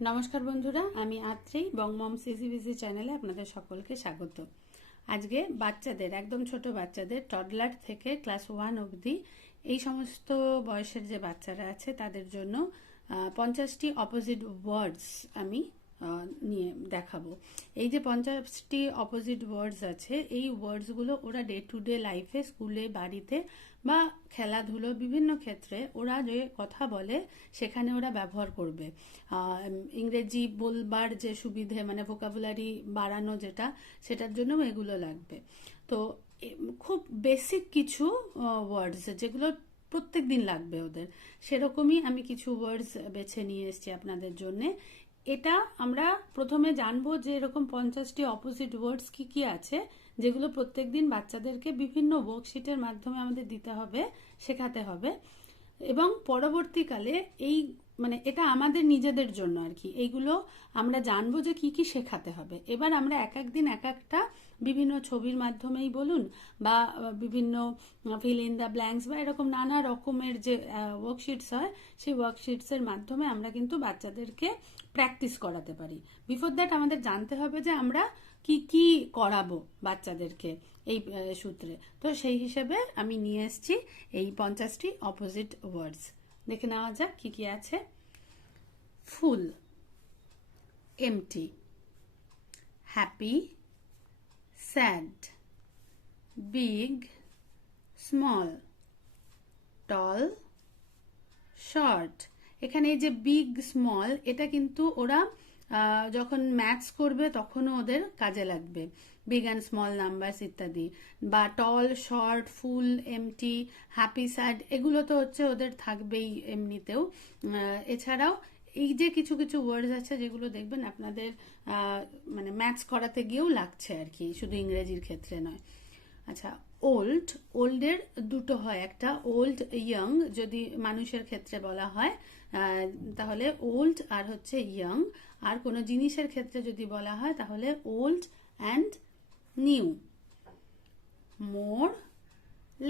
নমস্কার বন্ধুরা, আমি আত্রেই বংমম সিসিবিসি চ্যানেলে আপনাদের সকলকে স্বাগত। আজকে বাচ্চাদের, একদম ছোট বাচ্চাদের, টডলার থেকে ক্লাস 1 অবধি এই সমস্ত বয়সের যে বাচ্চারা আছে তাদের জন্য 50টি অপোজিট ওয়ার্ডস আমি নিয়ে দেখাবো। এই যে 50টি অপোজিট ওয়ার্ডস আছে, এই ওয়ার্ডসগুলো ওরা ডে টু ডে লাইফে, স্কুলে, বাড়িতে বা খেলাধুলো বিভিন্ন ক্ষেত্রে ওরা যে কথা বলে সেখানে ওরা ব্যবহার করবে। ইংরেজি বলবার যে সুবিধে, মানে ভোকাবুলারি বাড়ানো যেটা, সেটার জন্য এগুলো লাগবে। তো খুব বেসিক কিছু ওয়ার্ডস যেগুলো প্রত্যেক দিন লাগবে ওদের, সেরকমই আমি কিছু ওয়ার্ডস বেছে নিয়ে এসেছি আপনাদের জন্যে। এটা আমরা প্রথমে জানবো যে এরকম 50টি অপোজিট ওয়ার্ডস কি কি আছে, যেগুলো প্রত্যেক দিন বাচ্চাদেরকে বিভিন্ন ওয়ার্কশিটের মাধ্যমে আমাদের দিতে হবে, শেখাতে হবে। এবং পরবর্তীকালে এই, মানে এটা আমাদের নিজেদের জন্য আর কি, এইগুলো আমরা জানবো যে কি কি শেখাতে হবে। এবার আমরা এক এক দিন এক একটা বিভিন্ন ছবির মাধ্যমেই বলুন বা বিভিন্ন ফিল ইন দ্য ব্ল্যাঙ্কস বা এরকম নানা রকমের যে ওয়ার্কশিটস হয়, সেই ওয়ার্কশিটসের মাধ্যমে আমরা কিন্তু বাচ্চাদেরকে প্র্যাকটিস করাতে পারি। বিফোর দ্যাট আমাদের জানতে হবে যে আমরা কি কি করাবো বাচ্চাদেরকে এই সূত্রে। তো সেই হিসেবে আমি নিয়ে এসেছি এই 50টি অপোজিট ওয়ার্ডস। দেখে নেওয়া যাক কি কি আছে। Full, empty, happy, sad, big, small, tall, short. এখানে এই যে বিগ স্মল, এটা কিন্তু ওরা যখন ম্যাথস করবে তখনও ওদের কাজে লাগবে, বিগ অ্যান্ড স্মল নাম্বারস ইত্যাদি। বা টল, শর্ট, ফুল, এমটি, হ্যাপি, স্যাড, এগুলো তো হচ্ছে ওদের থাকবেই এমনিতেও। এছাড়াও এই যে কিছু কিছু ওয়ার্ডস আছে যেগুলো দেখবেন আপনাদের মানে ম্যাথস করাতে গিয়েও লাগছে আর কি, শুধু ইংরেজির ক্ষেত্রে নয়। আচ্ছা, ওল্ড, ওল্ডের দুটো হয়, একটা ওল্ড ইয়ং, যদি মানুষের ক্ষেত্রে বলা হয় তাহলে ওল্ড আর হচ্ছে ইয়ং। আর কোনো জিনিসের ক্ষেত্রে যদি বলা হয় তাহলে old and new. More,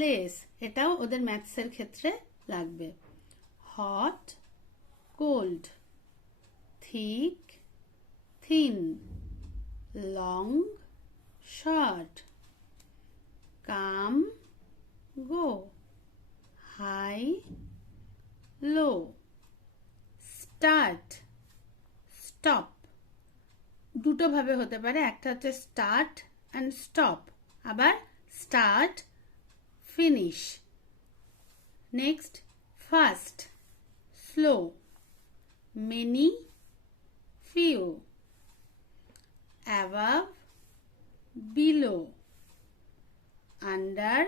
less, এটাও ওদের ম্যাথসের ক্ষেত্রে লাগবে। Hot, cold, thick, thin, long, short, come, go, high, low, start, stop। দুটো ভাবে হতে পারে, একটা হচ্ছে স্টার্ট অ্যান্ড স্টপ, আবার start, finish. Next, fast, slow, many, few, above, below, under,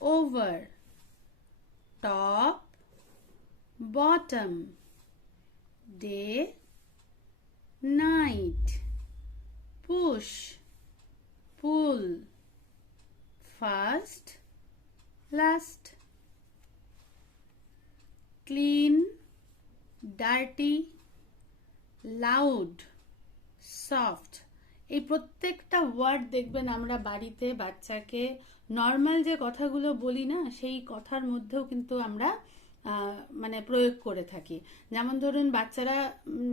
over, top, bottom, day, night, push, pull, first, last, clean, dirty, loud, soft। এই প্রত্যেকটা word দেখবেন আমরা বাড়িতে বাচ্চাকে নর্মাল যে কথাগুলো বলি না, সেই কথার মধ্যেও কিন্তু আমরা মানে প্রয়োগ করে থাকি। যেমন ধরুন বাচ্চারা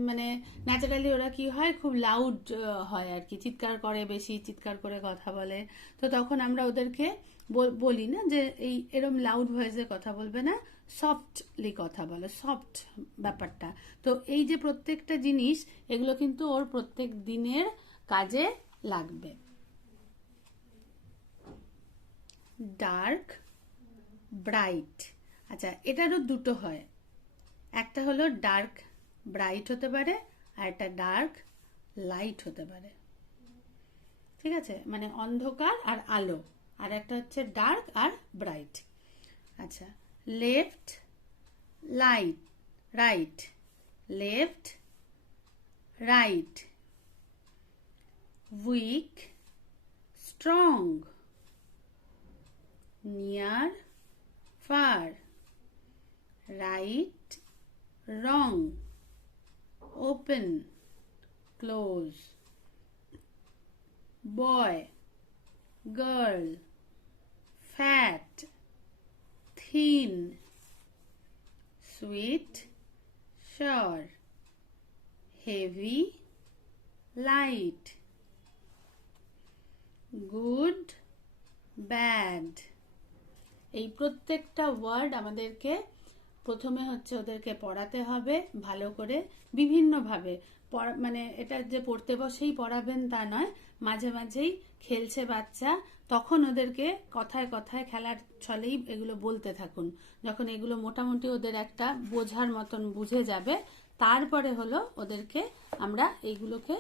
মানে ন্যাচারালি ওরা কি হয়, খুব লাউড হয় আর কি, চিৎকার করে, বেশি চিৎকার করে কথা বলে। তো তখন আমরা ওদেরকে বলি না যে এই এরম লাউড ভয়েসে কথা বলবে না, সফটলি কথা বলো, সফট ব্যাপারটা। তো এই যে প্রত্যেকটা জিনিস, এগুলো কিন্তু ওর প্রত্যেক দিনের কাজে লাগবে। Dark, bright. আচ্ছা, এটারও দুটো হয়, একটা হলো ডার্ক ব্রাইট হতে পারে, আর একটা ডার্ক লাইট হতে পারে। ঠিক আছে, মানে অন্ধকার আর আলো, আর একটা হচ্ছে ডার্ক আর ব্রাইট। আচ্ছা, left, light, right, left, right, weak, strong, near, far, right, wrong, open, close, boy, girl, fat, thin, sweet, sour, heavy, light, good, bad। এই প্রত্যেকটা ওয়ার্ড আমাদেরকে প্রথমে হচ্ছে ওদেরকে পড়াতে হবে ভালো করে, বিভিন্নভাবে। মানে এটা যে পড়তে বসেই পড়াবেন তা নয়, মাঝে মাঝেই খেলছে বাচ্চা, তখন ওদেরকে কথায় কথায় খেলার ছলেই এগুলো বলতে থাকুন। যখন এগুলো মোটামুটি ওদের একটা বোঝার মতন বুঝে যাবে, তারপরে হলো ওদেরকে আমরা এইগুলোকে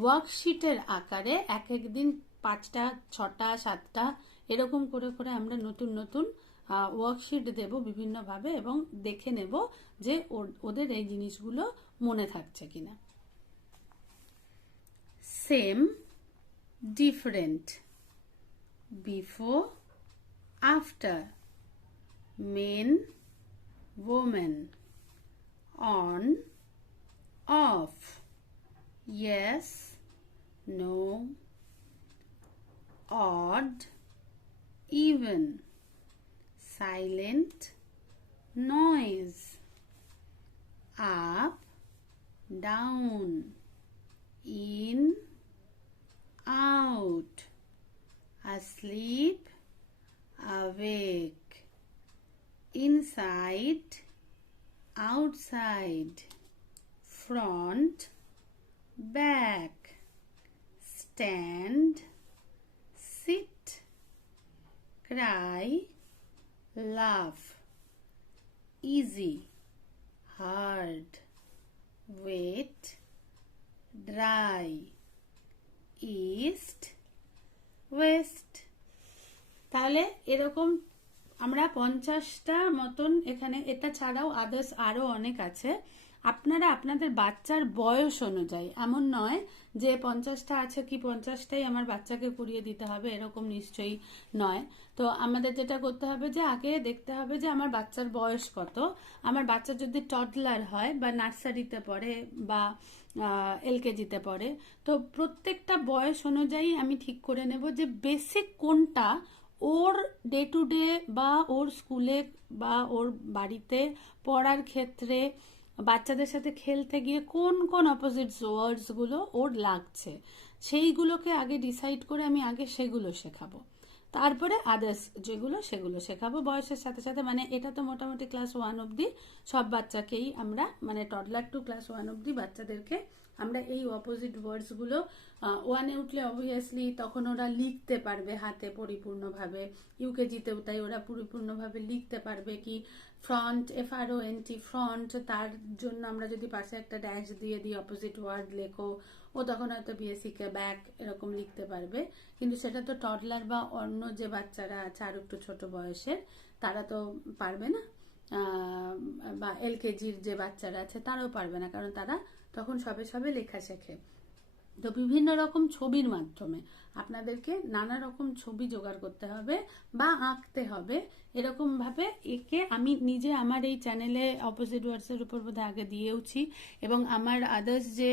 ওয়ার্কশিটের আকারে এক এক দিন 5টা 6টা 7টা এরকম করে করে আমরা নতুন নতুন ওয়ার্কশিট দেব বিভিন্নভাবে, এবং দেখে নেব যে ওদের এই জিনিসগুলো মনে থাকছে কিনা। Same, different, before, after, men, women, on, off, yes, no, odd, even, silent, noise, up, down, in, out, asleep, awake, inside, outside, front, back, stand, sit, cry, laugh, easy, hard, wet, dry, east, west। তাহলে এরকম আমরা 50টা মতন এখানে, এটা ছাড়াও others আরো অনেক আছে। আপনারা আপনাদের বাচ্চার বয়স অনুযায়ী, এমন নয় যে 50টা আছে কি 50টাই আমার বাচ্চাকে করিয়ে দিতে হবে, এরকম নিশ্চয়ই নয়। তো আমাদের যেটা করতে হবে যে আগে দেখতে হবে যে আমার বাচ্চার বয়স কত। আমার বাচ্চা যদি টডলার হয় বা নার্সারিতে পড়ে বা এলকেজিতে পড়ে, তো প্রত্যেকটা বয়স অনুযায়ী আমি ঠিক করে নেব যে বেসিক কোনটা ওর ডে টু ডে বা ওর স্কুলে বা ওর বাড়িতে পড়ার ক্ষেত্রে বাচ্চাদের সাথে খেলতে গিয়ে কোন কোন অপোজিট ওয়ার্ডসগুলো ওর লাগছে, সেইগুলোকে আগে ডিসাইড করে আমি আগে সেগুলো শেখাবো। তারপরে আদার্স যেগুলো সেগুলো শেখাবো বয়সের সাথে সাথে। মানে এটা তো মোটামুটি ক্লাস 1 অবধি সব বাচ্চাকেই আমরা, মানে টডলার টু ক্লাস 1 অবধি বাচ্চাদেরকে আমরা এই অপোজিট ওয়ার্ডসগুলো 1-এ উঠলে অবভিয়াসলি তখন ওরা লিখতে পারবে হাতে পরিপূর্ণভাবে। ইউকেজিতেও তাই ওরা পরিপূর্ণভাবে লিখতে পারবে। কি ফ্রন্ট, FRONT, ফ্রন্ট, তার জন্য আমরা যদি পাশে একটা ড্যাশ দিয়ে দিই অপোজিট ওয়ার্ড লেখো, ও তখন হয়তো BSc-কে ব্যাক এরকম লিখতে পারবে। কিন্তু সেটা তো টডলার বা অন্য যে বাচ্চারা আছে আর একটু ছোট বয়সের, তারা তো পারবে না। বা LKGর যে বাচ্চারা আছে তারাও পারবে না, কারণ তারা তখন সবে সবে লেখা শেখে। তো বিভিন্ন রকম ছবির মাধ্যমে আপনাদেরকে নানা রকম ছবি জোগাড় করতে হবে বা আঁকতে হবে। এরকম ভাবে একে আমি নিজে আমার এই চ্যানেলে অপোজিট ওয়ার্ডসের উপর বোধহয় আগে দিয়েওছি, এবং আমার আদার্স যে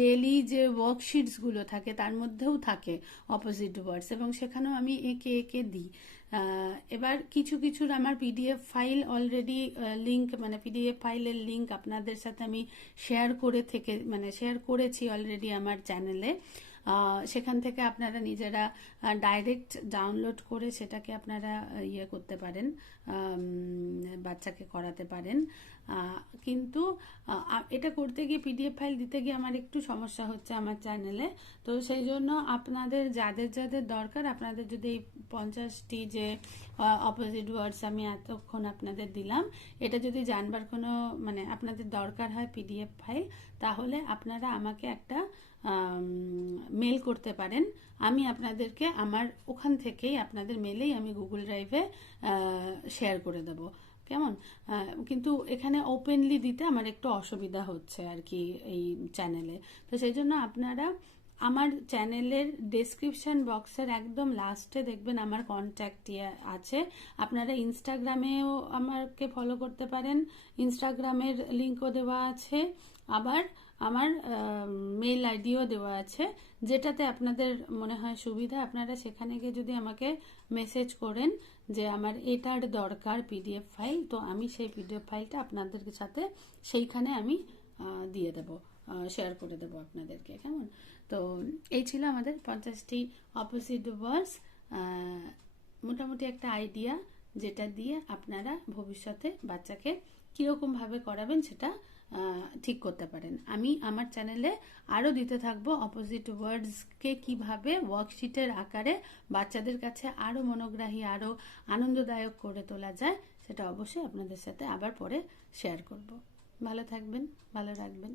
ডেলি যে ওয়ার্কশিটসগুলো থাকে তার মধ্যেও থাকে অপোজিট ওয়ার্ডস, এবং সেখানেও আমি একে একে দিই। এবার কিছু কিছুর আমার PDF ফাইল অলরেডি লিঙ্ক, মানে PDF ফাইলের লিঙ্ক আপনাদের সাথে আমি শেয়ার করেছি অলরেডি আমার চ্যানেলে। সেখান থেকে আপনারা নিজেরা ডাইরেক্ট ডাউনলোড করে সেটাকে আপনারা ইয়ে করতে পারেন, বাচ্চাকে করাতে পারেন। কিন্তু এটা করতে গিয়ে PDF ফাইল দিতে গিয়ে আমার একটু সমস্যা হচ্ছে আমার চ্যানেলে। তো সেই জন্য আপনাদের যাদের যাদের দরকার, আপনাদের যদি এই 50টি যে অপোজিট ওয়ার্ডস আমি এতক্ষণ আপনাদের দিলাম, এটা যদি জানবার কোনো মানে আপনাদের দরকার হয় PDF ফাইল, তাহলে আপনারা আমাকে একটা মেল করতে পারেন। আমি আপনাদেরকে আমার ওখান থেকেই, আপনাদের মেলেই আমি গুগল ড্রাইভে শেয়ার করে দেবো, কেমন? কিন্তু এখানে ওপেনলি দিতে আমার একটু অসুবিধা হচ্ছে আর কি এই চ্যানেলে। তো সেই জন্য আপনারা আমার চ্যানেলের ডেসক্রিপশন বক্সের একদম লাস্টে দেখবেন আমার কন্ট্যাক্ট আছে। আপনারা ইনস্টাগ্রামেও আমাকে ফলো করতে পারেন, ইনস্টাগ্রামের লিঙ্কও দেওয়া আছে, আবার আমার মেল আইডিও দেওয়া আছে। যেটাতে আপনাদের মনে হয় সুবিধা, আপনারা সেখানে গিয়ে যদি আমাকে মেসেজ করেন যে আমার এটার দরকার PDF ফাইল, তো আমি সেই PDF ফাইলটা আপনাদের সাথে সেইখানে আমি দিয়ে দেবো, শেয়ার করে দেবো আপনাদেরকে। কেমন? তো এই ছিল আমাদের 50টি অপোজিট ওয়ার্ডস, মোটামুটি একটা আইডিয়া, যেটা দিয়ে আপনারা ভবিষ্যতে বাচ্চাকে কীরকমভাবে করাবেন সেটা ঠিক করতে পারেন। আমি আমার চ্যানেলে আরও দিতে থাকবো অপোজিট ওয়ার্ডসকে কিভাবে ওয়ার্কশিটের আকারে বাচ্চাদের কাছে আরও মনোগ্রাহী, আরও আনন্দদায়ক করে তোলা যায়, সেটা অবশ্যই আপনাদের সাথে আবার পরে শেয়ার করব। ভালো থাকবেন, ভালো রাখবেন।